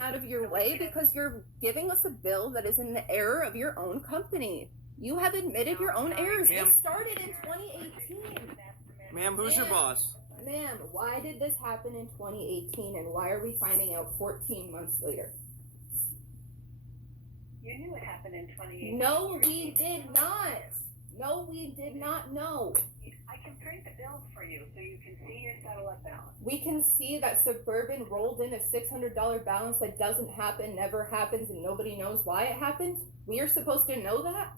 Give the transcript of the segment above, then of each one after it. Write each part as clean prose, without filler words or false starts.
out of your way because you're giving us a bill that is in the error of your own company. You have admitted your own errors. This started in 2018. Ma'am, who's your boss? Ma'am, why did this happen in 2018 and why are we finding out 14 months later? You knew it happened in 2018. No, we did not. No, we did not know. I can print the bill for you so you can see your settle-up balance. We can see that Suburban rolled in a $600 balance that doesn't happen, never happens, and nobody knows why it happened. We are supposed to know that?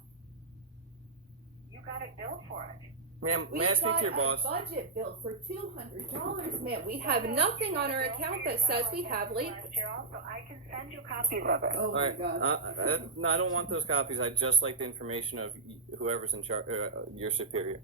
You got a bill for it. Ma'am, may I speak to your boss? We got a budget bill for $200, ma'am. We have nothing on our account that says we have late. I can send you copies of it. Oh my God. No, I don't want those copies. I'd just like the information of whoever's in charge, your superior.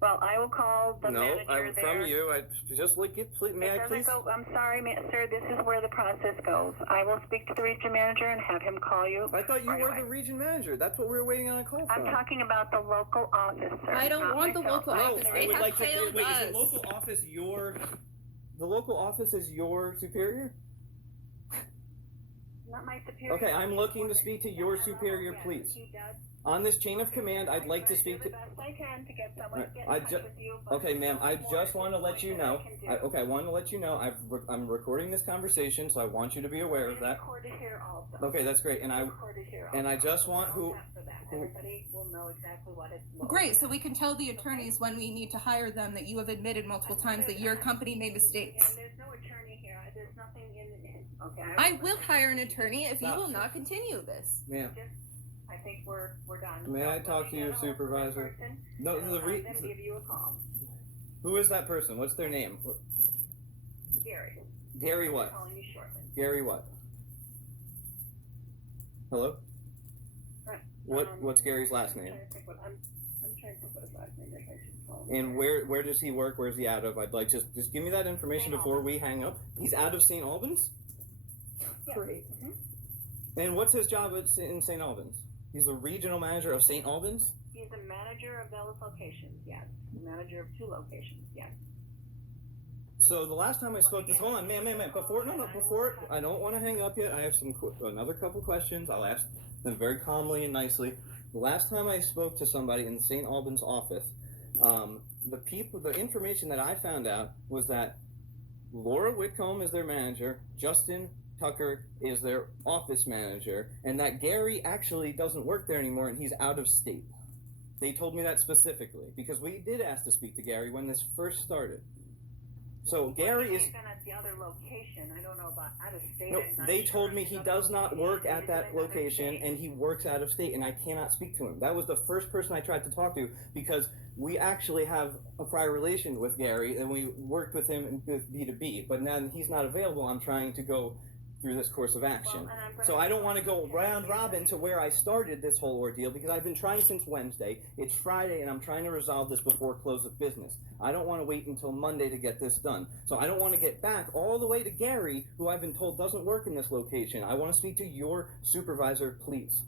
Well, I will call the manager I'm there. from you. I just like it. Please, may I please? I'm sorry, sir. This is where the process goes. I will speak to the region manager and have him call you. I thought you were the region manager. That's what we were waiting on a call for. I'm talking about the local office, sir. I don't want the local office. I They would have like to. failed Wait, us. is the local office your? The local office is your superior? Not my superior. Okay, I'm looking to speak to your superior, please. He does. On this chain of command, I'd like to speak to. I do the best I can to get someone to get in touch with you. Okay, ma'am. I just want to let you know. I want to let you know. I'm recording this conversation, so I want you to be aware of that. Recorded here also. Okay, that's great. And I just want Everybody will know exactly what it's. Great, so we can tell the attorneys when we need to hire them that you have admitted multiple times that your company made mistakes. And there's no attorney here. There's nothing in. Okay. I will hire an attorney if you will not continue this. Ma'am. I think we're done. May I talk to your supervisor? No, I'll give you a call. Who is that person? What's their name? Gary. Gary what? I'm calling you shortly. Gary what? Hello? Right. What's Gary's last name? I'm trying to think what his last name is. I should call him. And where does he work? Where's he out of? I'd like just give me that information before we hang up. He's out of St. Albans? Yeah. Great. Mm-hmm. And what's his job in St. Albans? He's the regional manager of St. Albans? He's a manager of those locations, yes. The manager of 2 locations, yes. So the last time I spoke to hold on, ma'am, before I don't want to hang up yet. I have another couple questions. I'll ask them very calmly and nicely. The last time I spoke to somebody in the St. Albans office, the information that I found out was that Laura Whitcomb is their manager, Justin Tucker is their office manager, and that Gary actually doesn't work there anymore and he's out of state. They told me that specifically because we did ask to speak to Gary when this first started. So Gary is at the other location. I don't know about out of state. No, they told me he does not work at that location and he works out of state and I cannot speak to him. That was the first person I tried to talk to because we actually have a prior relation with Gary and we worked with him with B2B, but now he's not available. I'm trying to go through this course of action. So I don't want to go round robin to where I started this whole ordeal because I've been trying since Wednesday. It's Friday and I'm trying to resolve this before close of business. I don't want to wait until Monday to get this done. So I don't want to get back all the way to Gary, who I've been told doesn't work in this location. I want to speak to your supervisor, please.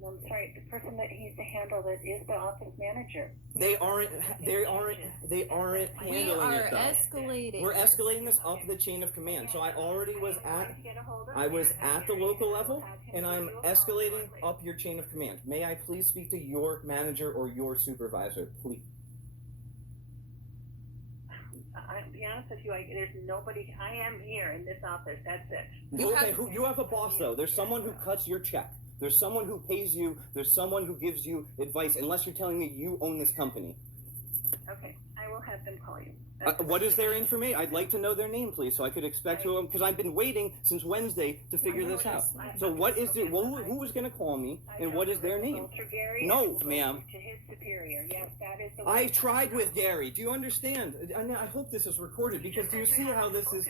No, I'm sorry. The person that needs to handle it is the office manager. They aren't handling We are it though. escalating. We're escalating this up the chain of command. So I already was at the local level and I'm escalating up your chain of command. May I please speak to your manager or your supervisor, please? I'll be honest with you, there's nobody. I am here in this office. That's it. You have a boss though. There's someone who cuts your check. There's someone who pays you. There's someone who gives you advice, unless you're telling me you own this company. Okay, I will have them call you. What is their information? I'd like to know their name, please, so I could expect to them, because I've been waiting since Wednesday to figure this out. So what is it? Who is going to call me, and what is their name? No, ma'am. To his superior. Yes, that is the I tried with Gary. Do you understand? I hope this is recorded, because do you see how this is...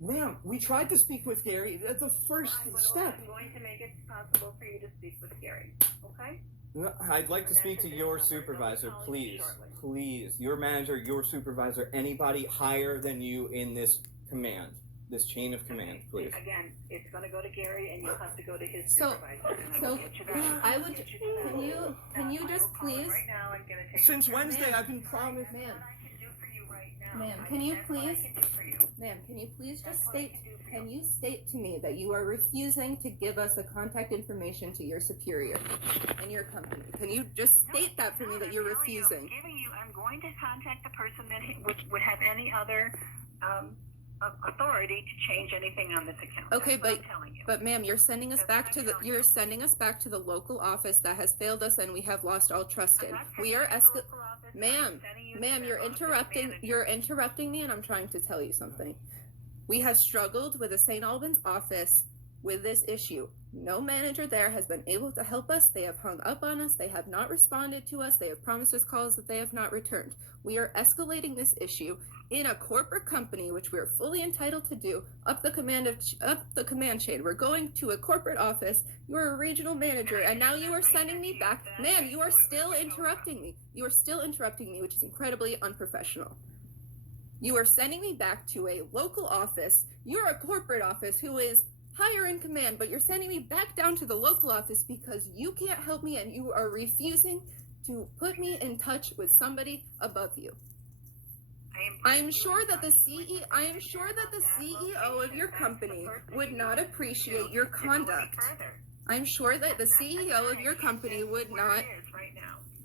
Ma'am, we tried to speak with Gary at the first step. I'm going to make it possible for you to speak with Gary, okay? No, I'd like to speak to your supervisor, please. Please. Your manager, your supervisor, anybody higher than you in this command, this chain of command, please. Again, it's going to go to Gary and you'll have to go to his supervisor. Can you just please? Right now, I'm going to take Since Wednesday, I've been promised. Ma'am. what I can do for you right now Ma'am, can you That's what I please, can do for you. ma'am, can you please That's just what I state, can do for can you state to me that you are refusing to give us the contact information to your superior and your company? Can you just state that for me that you're refusing? I'm going to contact the person that would have any other authority to change anything on this account. Okay, That's what I'm telling you. but ma'am, you're sending us That's back what to I'm the telling you're you. sending us back to the local office that has failed us and we have lost all trust in. We are ma'am, you're interrupting me and I'm trying to tell you something. We have struggled with the St. Albans office with this issue. No manager there has been able to help us. They have hung up on us. They have not responded to us. They have promised us calls that they have not returned. We are escalating this issue in a corporate company, which we are fully entitled to do, up the command chain. We're going to a corporate office. You're a regional manager, and now you are sending me back. Ma'am, you are still interrupting me. You are still interrupting me, which is incredibly unprofessional. You are sending me back to a local office. You're a corporate office who is higher in command, but you're sending me back down to the local office because you can't help me and you are refusing to put me in touch with somebody above you. I am sure that the CEO of your company would not appreciate your conduct. I'm sure that the CEO of your company would not.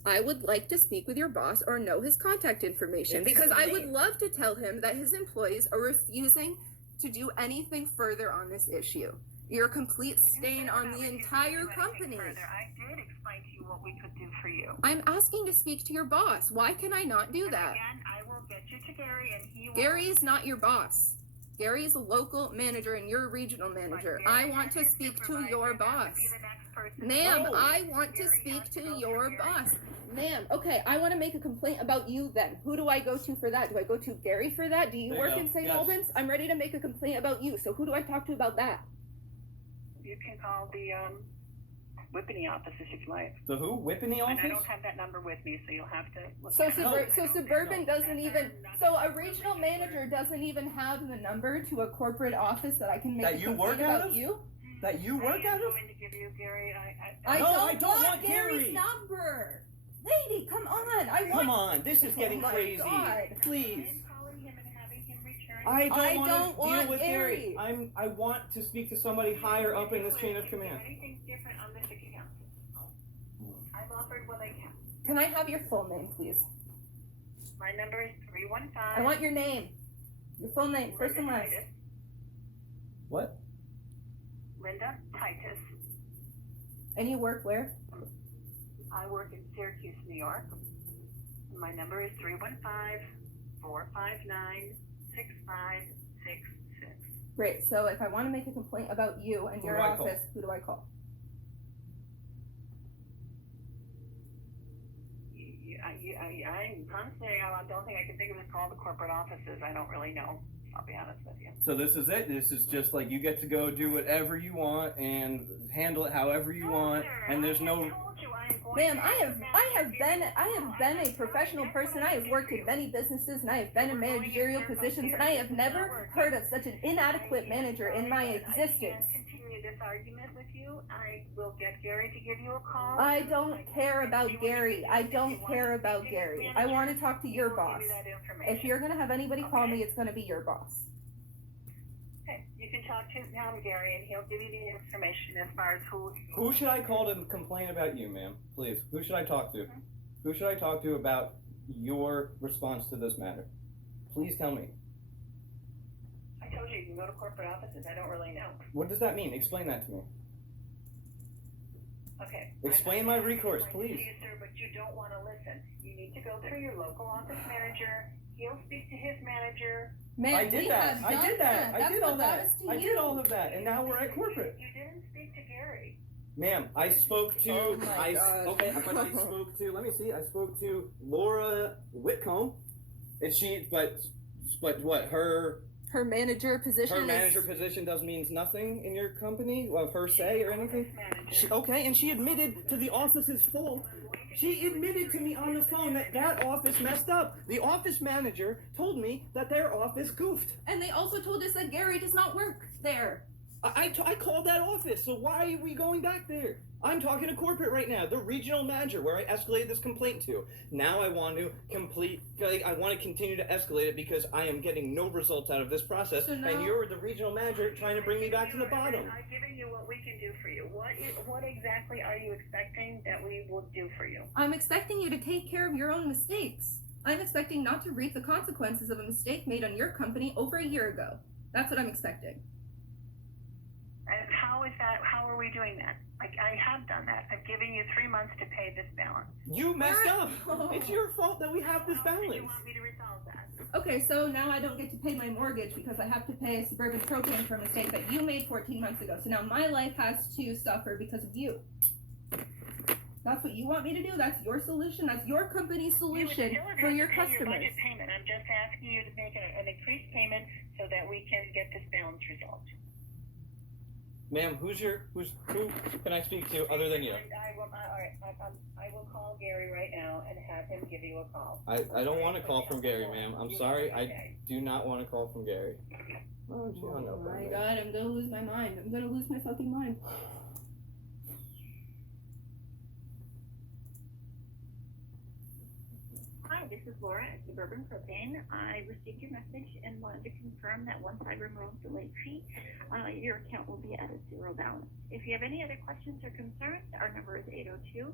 I would like to speak with your boss or know his contact information because I would love to tell him that his employees are refusing to do anything further on this issue. You're a complete stain on the entire company. I did explain to you what we could do for you. I'm asking to speak to your boss. Why can I not do that? Again, I will get you to Gary and he will... Gary is not your boss. Gary is a local manager and you're a regional manager. I want to speak to your boss. Ma'am, I want to speak to your boss. Ma'am, okay, I want to make a complaint about you then. Who do I go to for that? Do I go to Gary for that? Do you work in St. Albans? I'm ready to make a complaint about you. So who do I talk to about that? You can call the Whippany office if you'd like. The who? Whippany office? And I don't have that number with me, so you'll have to look So, at it. so Suburban doesn't even, so a regional manager doesn't even have the number to a corporate office that I can make a complaint about you? That you work out of? I'm going to give you, Gary, I don't want Gary. Gary's number. Lady, come on. Come on, this is getting crazy. God. Please. I'm calling him and having him return. I don't don't want to deal with Gary. Gary. I want to speak to somebody higher up in this chain of command. Anything different on this account? I've offered what I can. Can I have your full name, please? My number is 315. I want your name. Your full name, first and last. What? Linda Titus. And you work where? I work in Syracuse, New York. My number is 315-459-6566. Great. So if I want to make a complaint about you and your office, who do I call? I'm honestly, I don't think I can think of it. Call the corporate offices. I don't really know. I'll be honest with you. So this is it. This is just like you get to go do whatever you want and handle it however you want, and there's no. Ma'am, I have been a professional person. I have worked in many businesses and I have been in managerial positions, and I have never heard of such an inadequate manager in my existence. Continue this argument with you. I will get Gary to give you a call. I don't care about Gary. I don't care about Gary. I want to talk to your boss. If you're going to have anybody call me, it's going to be your boss. Okay, you can talk to Gary, and he'll give you the information as far as who. Who should I call to complain about you, ma'am? Please. Who should I talk to? Who should I talk to about your response to this matter? Please tell me. I told you can go to corporate offices. I don't really know. What does that mean? Explain that to me. Okay. Explain my recourse, please. You, sir, but you don't want to listen. You need to go through your local office manager. He'll speak to his manager. Man, I did that. I did that. I did all that. I did all you. of that, and now we're at corporate. You didn't speak to Gary. Ma'am, I spoke to. Oh my God. Okay, but I spoke to. Let me see. I spoke to Laura Whitcomb, and she. But what her manager position. Her manager position means nothing in your company of her say or anything. Okay, and she admitted to the office's fault. She admitted to me on the phone that office messed up. The office manager told me that their office goofed. And they also told us that Gary does not work there. I called that office, so why are we going back there? I'm talking to corporate right now, the regional manager where I escalated this complaint to. Now I want to continue to escalate it because I am getting no results out of this process, So now, and you're the regional manager trying to bring me back to the bottom. I've given you what we can do for you. What exactly are you expecting that we will do for you? I'm expecting you to take care of your own mistakes. I'm expecting not to reap the consequences of a mistake made on your company over a year ago. That's what I'm expecting. And how is that? How are we doing that? Like, I have done that. I've given you 3 months to pay this balance. You messed up. It's your fault that we have this How do you balance. want me to resolve that? Okay, so now I don't get to pay my mortgage because I have to pay Suburban Propane for a mistake that you made 14 months ago. So now my life has to suffer because of you. That's what you want me to do? That's your solution? That's your company's solution for your customers. Your budget payment. I'm just asking you to make an increased payment so that we can get this balance resolved. Ma'am, who can I speak to other than you? I will call Gary right now and have him give you a call. I don't want to call from Gary, ma'am. I'm sorry. I do not want to call from Gary. Oh, she hung up on my me. God, I'm gonna lose my mind. I'm gonna lose my fucking mind. Hi, this is Laura at Suburban Propane. I received your message and wanted to confirm that once I remove the late fee, your account will be at a zero balance. If you have any other questions or concerns, our number is 802-5